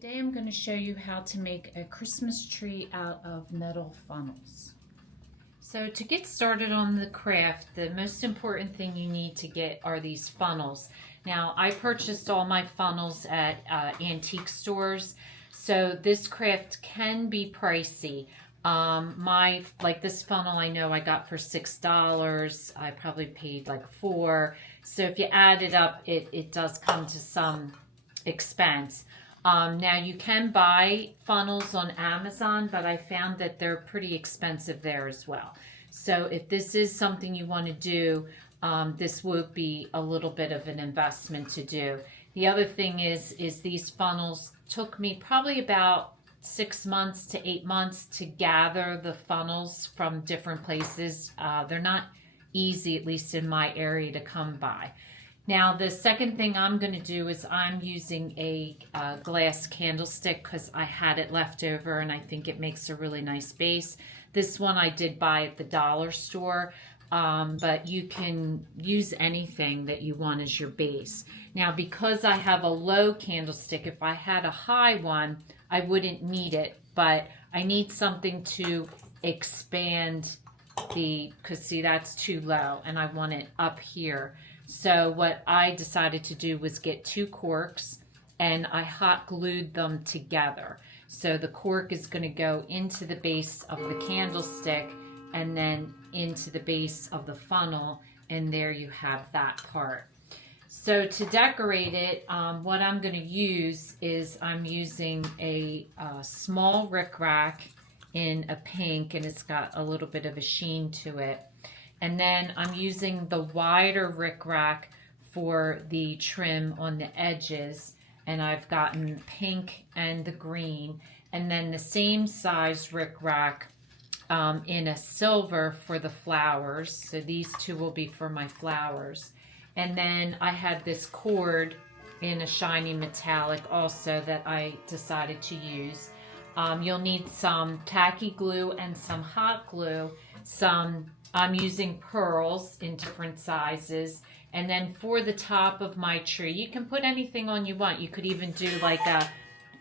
Today I'm going to show you how to make a Christmas tree out of metal funnels. So to get started on the craft, the most important thing you need to get are these funnels. Now I purchased all my funnels at antique stores, so this craft can be pricey. Like this funnel I know I got for $6. I probably paid like $4. So if you add it up, it does come to some expense. Now you can buy funnels on Amazon, but I found that they're pretty expensive there as well. So if this is something you want to do, this would be a little bit of an investment to do. The other thing is these funnels took me probably about 6 months to 8 months to gather the funnels from different places. They're not easy, at least in my area, to come by. Now, the second thing I'm going to do is I'm using a glass candlestick because I had it left over and I think it makes a really nice base. This one I did buy at the dollar store, but you can use anything that you want as your base. Now, because I have a low candlestick, if I had a high one, I wouldn't need it, but I need something to expand because see, that's too low and I want it up here. So what I decided to do was get 2 corks and I hot glued them together. So the cork is going to go into the base of the candlestick and then into the base of the funnel, and there you have that part. So to decorate it, what I'm going to use is I'm using a small rickrack in a pink, and it's got a little bit of a sheen to it. And then I'm using the wider rickrack for the trim on the edges. And I've gotten pink and the green. And then the same size rickrack in a silver for the flowers. So these 2 will be for my flowers. And then I had this cord in a shiny metallic also that I decided to use. You'll need some tacky glue and some hot glue. I'm using pearls in different sizes. And then for the top of my tree, you can put anything on you want. You could even do like a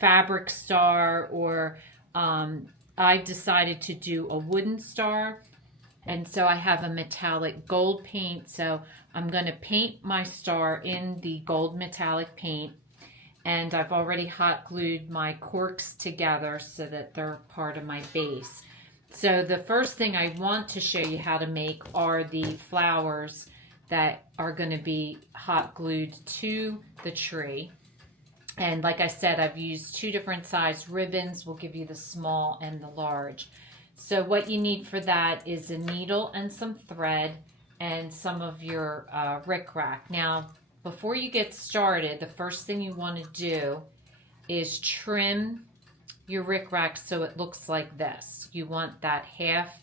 fabric star, or I decided to do a wooden star. And so I have a metallic gold paint. So I'm going to paint my star in the gold metallic paint. And I've already hot glued my corks together so that they're part of my base. So the first thing I want to show you how to make are the flowers that are going to be hot glued to the tree. And like I said, I've used 2 different size ribbons. We'll give you the small and the large. So what you need for that is a needle and some thread and some of your rickrack. Now, before you get started, the first thing you want to do is trim your rickrack so it looks like this. You want that half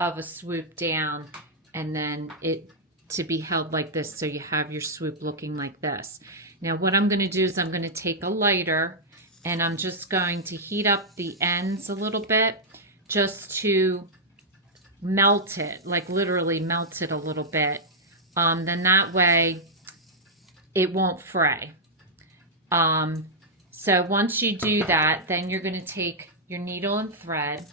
of a swoop down and then it to be held like this, so you have your swoop looking like this. Now what I'm going to do is I'm going to take a lighter and I'm just going to heat up the ends a little bit just to melt it, like literally melt it a little bit. Then that way it won't fray. So once you do that, then you're going to take your needle and thread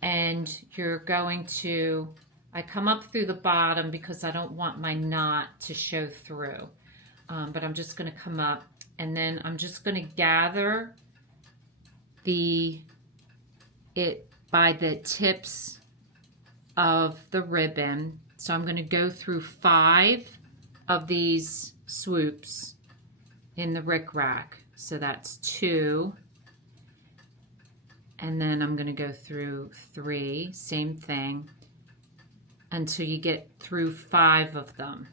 and you're going to, I come up through the bottom because I don't want my knot to show through. But I'm just going to come up and then I'm just going to gather it by the tips of the ribbon. So I'm going to go through 5 of these swoops in the rickrack. So that's 2. And then I'm going to go through 3, same thing, until you get through 5 of them.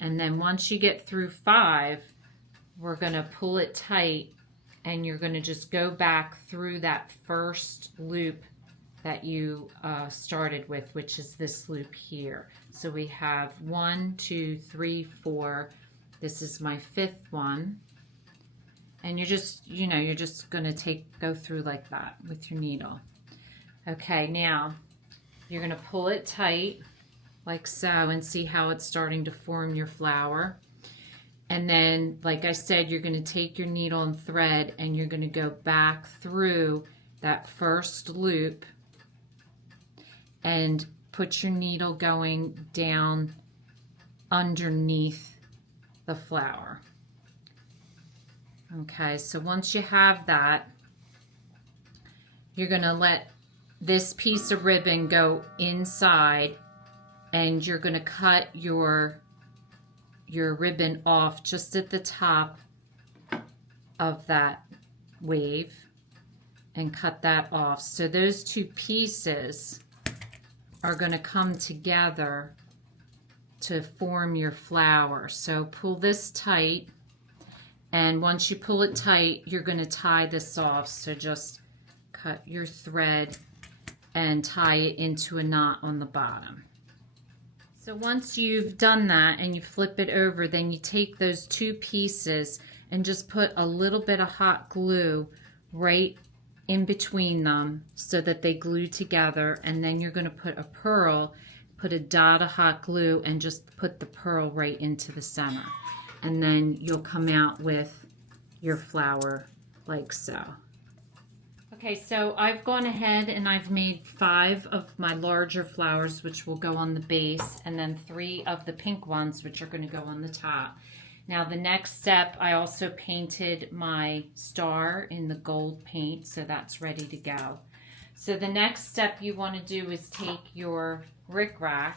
And then once you get through 5, we're going to pull it tight and you're going to just go back through that first loop that you started with, which is this loop here. So we have 1, 2, 3, 4. This is my 5th one. And you're just, you're just going to go through like that with your needle. Okay, now you're going to pull it tight like so and see how it's starting to form your flower. And then, like I said, you're going to take your needle and thread and you're going to go back through that first loop and put your needle going down underneath the flower. Okay, so once you have that, you're going to let this piece of ribbon go inside and you're going to cut your ribbon off just at the top of that wave and cut that off. So those two pieces are going to come together to form your flower. So pull this tight, and once you pull it tight, you're going to tie this off. So just cut your thread and tie it into a knot on the bottom. So once you've done that and you flip it over, then you take those two pieces and just put a little bit of hot glue right in between them so that they glue together, and then you're going to put a pearl, put a dot of hot glue and just put the pearl right into the center, and then you'll come out with your flower like so. Okay, so I've gone ahead and I've made 5 of my larger flowers, which will go on the base, and then 3 of the pink ones, which are going to go on the top. Now the next step, I also painted my star in the gold paint, so that's ready to go. So the next step you want to do is take your rickrack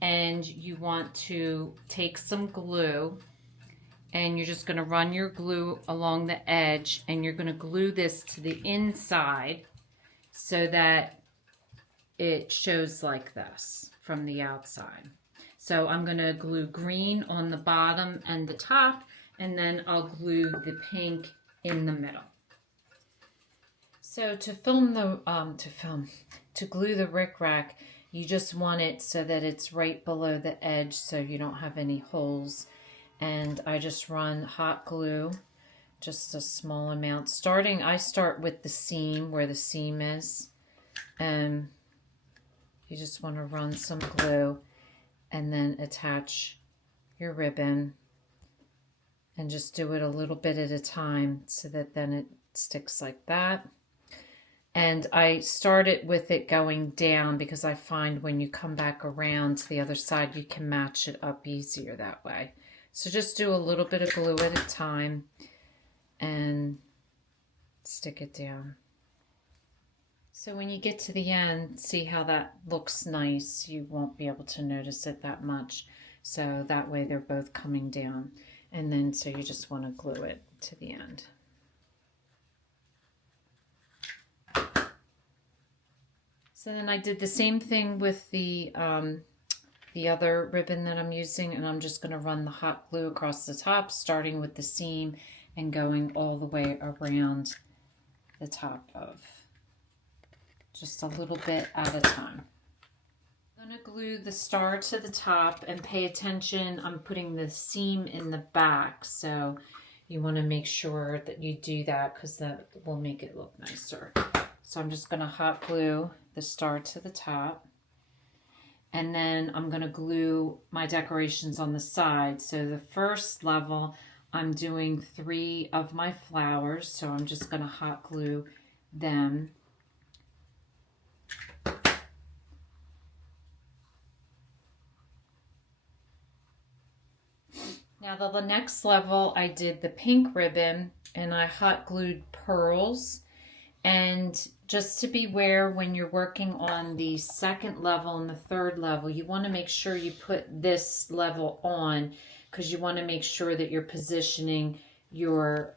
and you want to take some glue, and you're just going to run your glue along the edge, and you're going to glue this to the inside so that it shows like this from the outside. So I'm going to glue green on the bottom and the top, and then I'll glue the pink in the middle. So to glue the rickrack, you just want it so that it's right below the edge so you don't have any holes. And I just run hot glue, just a small amount. I start with the seam, where the seam is, and you just want to run some glue and then attach your ribbon, and just do it a little bit at a time so that then it sticks like that. And I started with it going down because I find when you come back around to the other side, you can match it up easier that way. So just do a little bit of glue at a time and stick it down. So when you get to the end, see how that looks nice. You won't be able to notice it that much. So that way they're both coming down. And then so you just want to glue it to the end. So then I did the same thing with the other ribbon that I'm using, and I'm just going to run the hot glue across the top, starting with the seam and going all the way around the top of, just a little bit at a time. I'm going to glue the star to the top, and pay attention, I'm putting the seam in the back, so you want to make sure that you do that because that will make it look nicer. So I'm just going to hot glue the star to the top. And then I'm going to glue my decorations on the side. So the first level, I'm doing 3 of my flowers. So I'm just going to hot glue them. Now the next level, I did the pink ribbon and I hot glued pearls. And just to beware when you're working on the second level and the third level, you want to make sure you put this level on, because you want to make sure that you're positioning your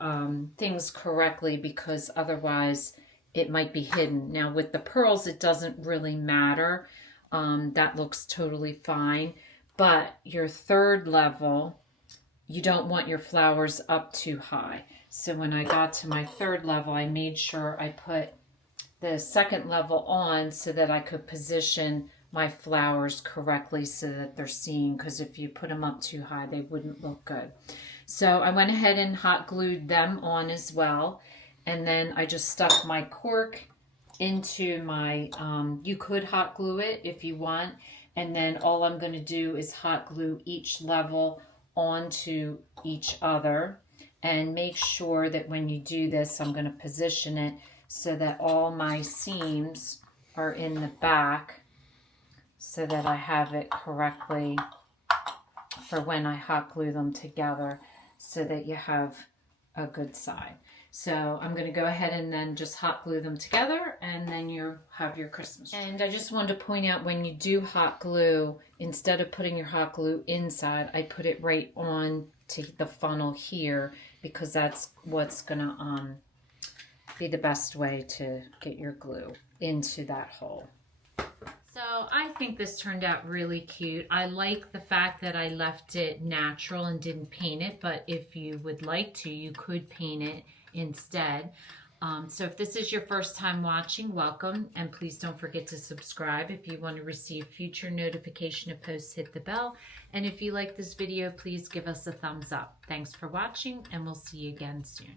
things correctly, because otherwise it might be hidden. Now with the pearls, it doesn't really matter. That looks totally fine. But your third level, you don't want your flowers up too high. So when I got to my third level, I made sure I put the second level on so that I could position my flowers correctly so that they're seen, because if you put them up too high, they wouldn't look good. So I went ahead and hot glued them on as well. And then I just stuck my cork into my, you could hot glue it if you want. And then all I'm going to do is hot glue each level onto each other. And make sure that when you do this, I'm going to position it so that all my seams are in the back so that I have it correctly for when I hot glue them together so that you have a good side. So I'm going to go ahead and then just hot glue them together, and then you have your Christmas tree. And I just wanted to point out, when you do hot glue, instead of putting your hot glue inside, I put it right on to the funnel here, because that's what's going to be the best way to get your glue into that hole. So I think this turned out really cute. I like the fact that I left it natural and didn't paint it, but if you would like to, you could paint it instead. So if this is your first time watching, welcome, and please don't forget to subscribe. If you want to receive future notification of posts, hit the bell. And if you like this video, please give us a thumbs up. Thanks for watching, and we'll see you again soon.